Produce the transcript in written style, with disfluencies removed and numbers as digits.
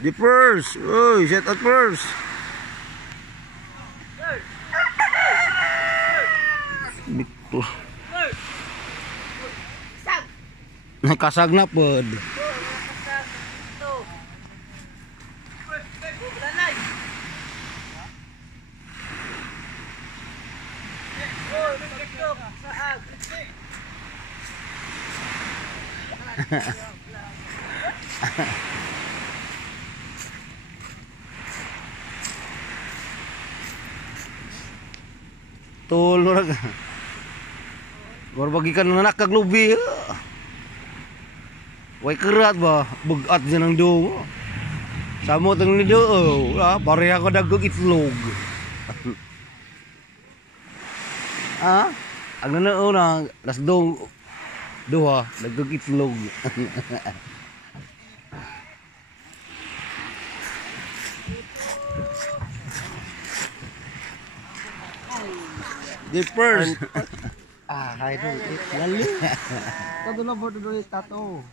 The first. Uy, set out first. Bito. Nakasag na pod. Tulo ra. Baru bagikan anak kag lubi. Way kerat ba, begat dyan ang do. Samo tang ni do, pareha ko dagog itlog. Ang nanauna, las dong duha, dagog itlog. The first. Hai dulu. Lalu. Kita dulu buat dulu tato.